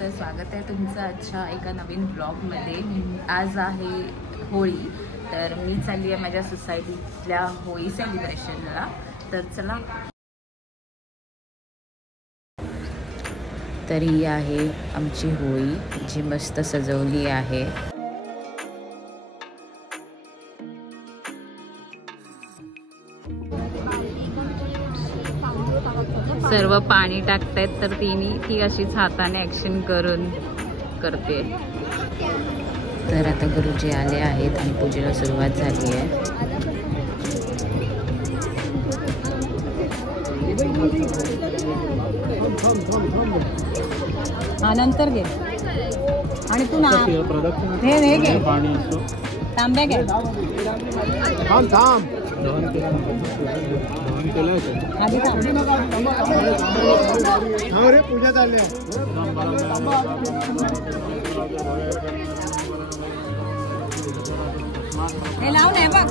तर स्वागत आहे तुमचं आजच्या एका नवीन ब्लॉगमध्ये। आज आहे होळी, तर मी चालली आहे माझ्या सोसायटीतल्या होळी सेलिब्रेशनला। तर चला, तर ही आहे आमची होळी जी मस्त सजवली आहे। सर्व पाणी टाकतायत, तर ती अशीच हाताने ऍक्शन करून करते। तर आता गुरुजी आले आहेत आणि पूजेला सुरुवात झाली आहे। नंतर घे आणि तू ना हे घे तांब्या घे आधी पूजा चालली हे लावून आहे बघ।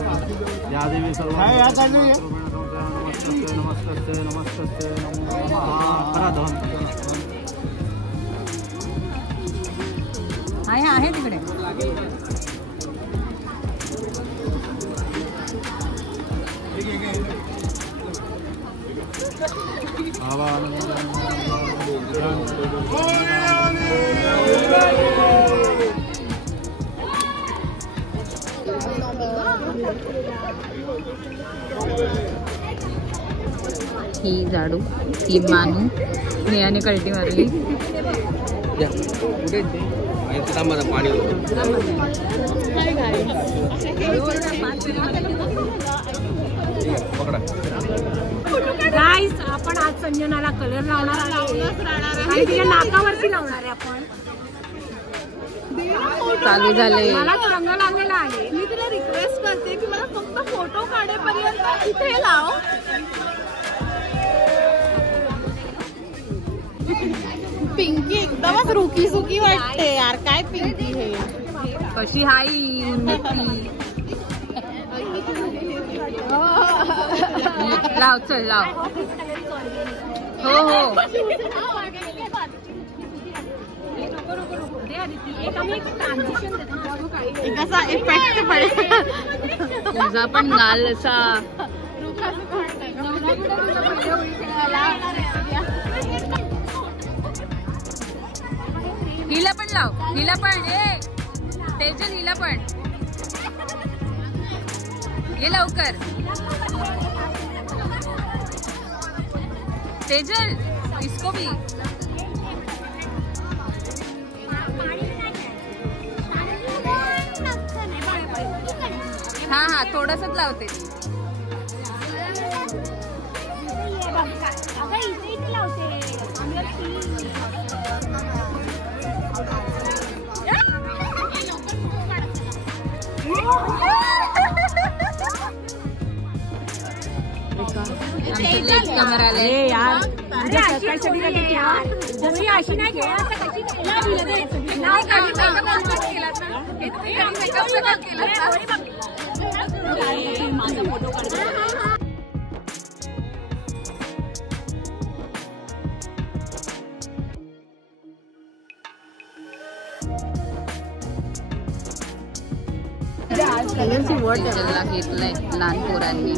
नमस्ते नमस्ते आहे तिकडे। ही झाडू, ही मानू, नेहाने कल्टी मारली। गाईस, आपण आज संजनाला कलर लावणार आहे, तिच्या नाकावरती लावणार आहे आपण। चालू झाले। मला तो रंग लागलेला आहे। मी तुला रिक्वेस्ट करते की मला फक्त फोटो काढेपर्यंत इथे लाव। पिंकी एकदमच रुकी सुकी वाटते यार। काय पिंकी हे कशी हाई उन्नती। लाव, चल लाव। हो हो, कसा इफेक्ट पडेल तुझा पण गाल असा। हिला पण लाव, हिला पण, ए तेजल हिला पण ये लवकर। तेजल इसको भी। हाँ हाँ, थोडंसंच लावते। कॅमेरा यार तेजलला घेतलंय लहान पोरांनी।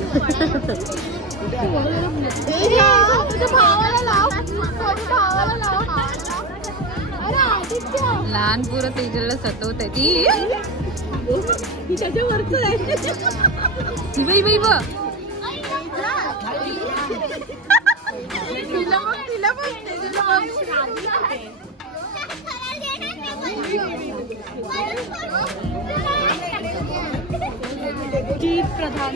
लहान पोरं तेजलला सतवत आहे ती। बाई बाई बघ, प्रधान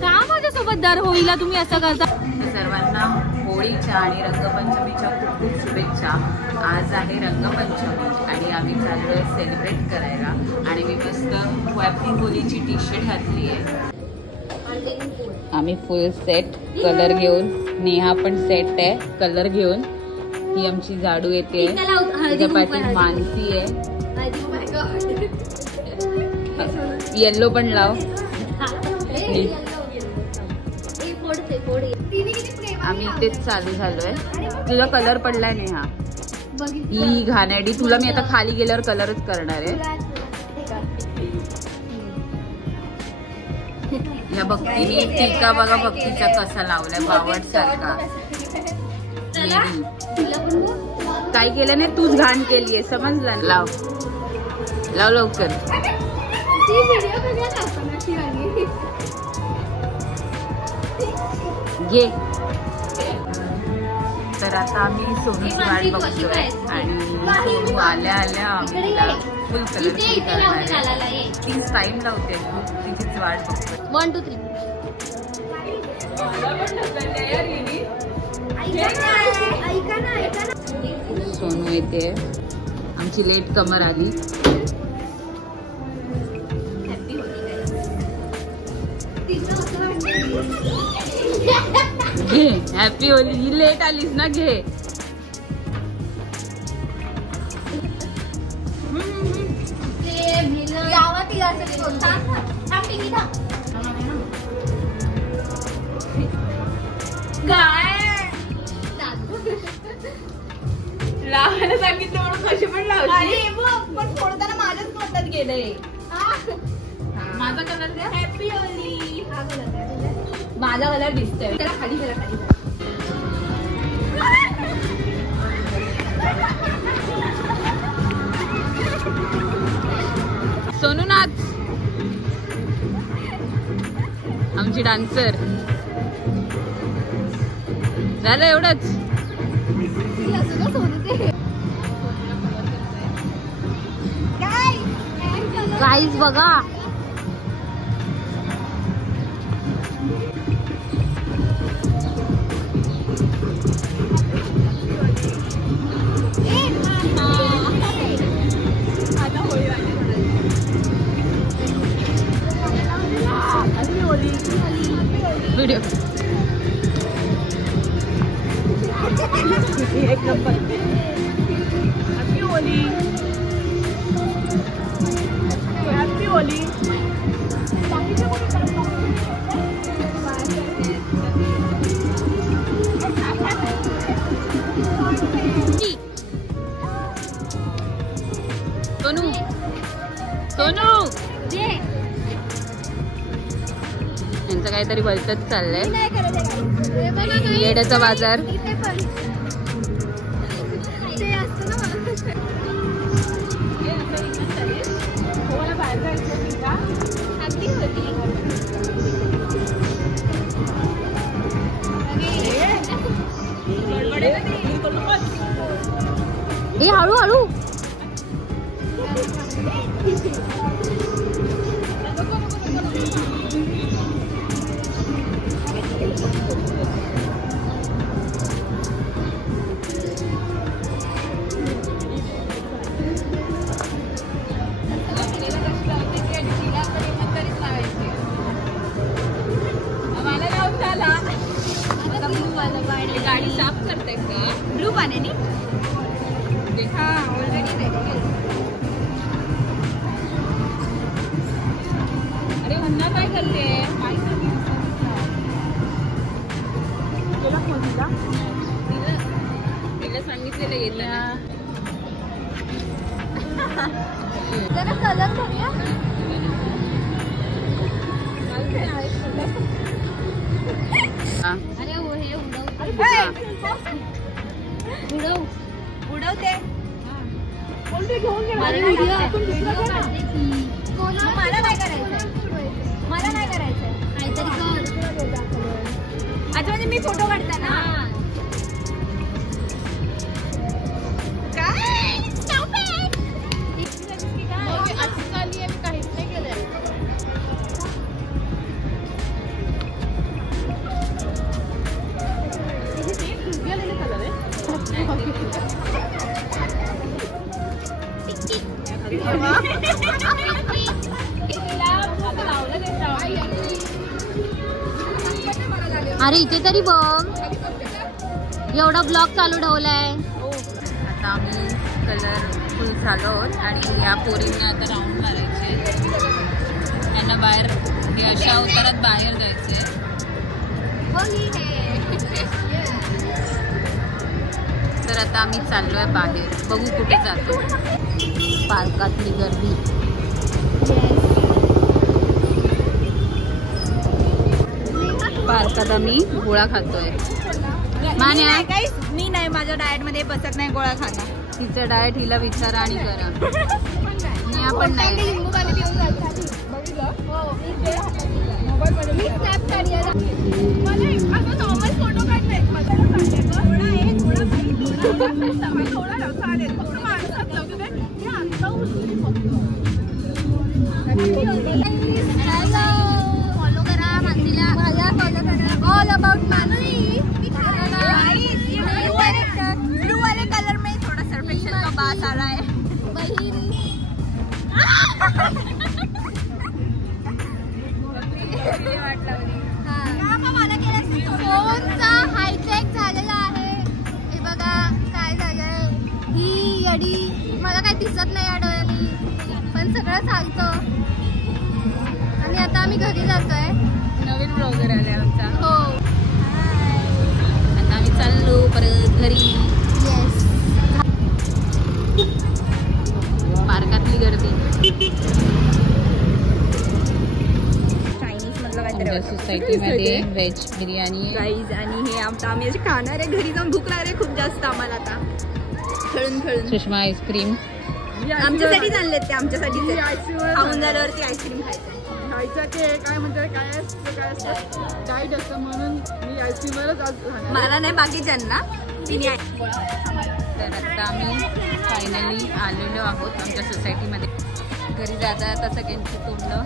का माझ्यासोबत दर होळीला तुम्ही असं करता? सर्वांना होळीच्या आणि रंगपंचमीच्या खूप खूप शुभेच्छा। आज आहे रंगपंचमी आणि आम्ही चाललोय सेलिब्रेट करायला। आणि मी मस्त हॅपी होळीची टी शर्ट घातली आहे। आम्ही फुल सेट कलर घेऊन, नेहा पण सेट आहे कलर घेऊन। ही आमची झाडू येते, तिच्या पाठीत मानसी आहे। येल्लो पण लाव। आम्ही इथेच चालू झालोय. तुझा कलर पडलाय नेहा. ही घाणेरडी. तुला मी आता खाली गेल्यावर कलरच करणार आहे. या भक्तीने टीका बघा भक्तीचा कसा लावलाय बावट सारखा. काय केलं नाही तूच घाण केलीये समजलं. लाव लाव लवकर. घे. तर आता आम्ही सोनूची वाट बघतोय आणि सोनू आल्या आल्या आम्हाला फुल कलर करणार आहे. तीच टाइम लावते तिचीच वाट बघतोय. 1 2 3 सोनू येते. आमची लेट कमर आली. घे हॅपी होली. ही लेट आलीस ना घे. लावायला सांगितलं म्हणून कशी पण लावली. पण फोडताना माझ्याच तोंडात गेलंय. माझा कलर द्या. Happy Holy. माझा कलर दिसतोय. त्याला खाली गेला खाली. सोनू नाच. आमची डान्सर. झालं एवढंच. गाईज बघा. व्हिडिओ एक number. Happy Holy. Happy Holy. Sonu Sonu यांचं काहीतरी भलतच चाललंय. येड्याचा बाजार. हे हळू हळू. गाडी साफ करते का. ब्लू पाण्याने. हा ऑलरेडी रेडी. अरे म्हणणार काय करते. तिला सांगितलेलं येतं. जरा कलर करूया. अरे हो हे उडवते. मला काय करायचंय. मला काय करायचंय. काहीतरी कर. अच्छा म्हणजे मी फोटो काढताना. अरे इथे तरी बघ. एवढा ब्लॉग चालू ठेवलाय. आता आम्ही कलरफुल झालो आहोत आणि या पोरींना आता राऊंड मारायचे. त्यांना बाहेर हे अशा अवतारात बाहेर जायचंय. होली है. तर आता आम्ही चाललोय बाहेर, बघू कुठे जातो. पार्कातली गर्दी. पार्कात आम्ही गोळा खातोय. मान्या मी नाही, माझ्या डाएट मध्ये बसत नाही गोळा खाणं. तिचं डाएट हिला विचारा आणि करा. मी आपण नाही. फॉलो करा मानसीला, मला फॉलो करा. All about Mansi. ब्लू वाले कलर में थोड़ा सर्फेक्शन का बात आ रहा है. फोनचा हायटेक झालेला आहे. हे बघा काय झालंय. ही येडी मला काय दिसत नाही या डोळ्यांनी, पण सगळं चालतं. आणि आता आम्ही घरी जातोय. नवीन ब्लॉगर आले आमचा. हो, आता आम्ही चाललो परत घरी. येस. पार्कातली गर्दी. चायनीज मधलं आमच्या सोसायटीमध्ये व्हेज बिर्याणी आहे. गाईज. आणि हे आम्ही असे खाणार आहे. घरी जाऊन भूक लागली खूप जास्त आम्हाला आता खेळून खेळून. सुषमा आईस्क्रीम. आमच्यासाठीच आणलेत ते, आमच्यासाठी खाऊन झाल्यावरती आईस्क्रीम खायचं. खायचं ते काय म्हणतात, काय असतं काय असतं डाईट असतं, म्हणून मी आईस्क्रीमवरच आज खाणार. मला नाही, बाकीच्यांना तिने. तर आता आम्ही फायनली आलेलो आहोत आमच्या सोसायटीमध्ये. घरी जाता आता सगळ्यांचं तोडलं.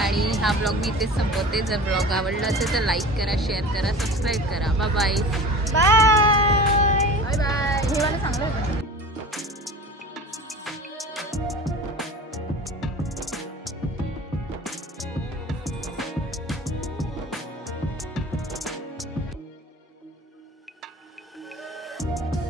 आणि हा ब्लॉग मी इथेच संपवते. जर ब्लॉग आवडला असेल तर लाईक करा, शेअर करा, सबस्क्राईब करा. Bye bye. Bye bye. हे मला चांगलं होतं. बाय.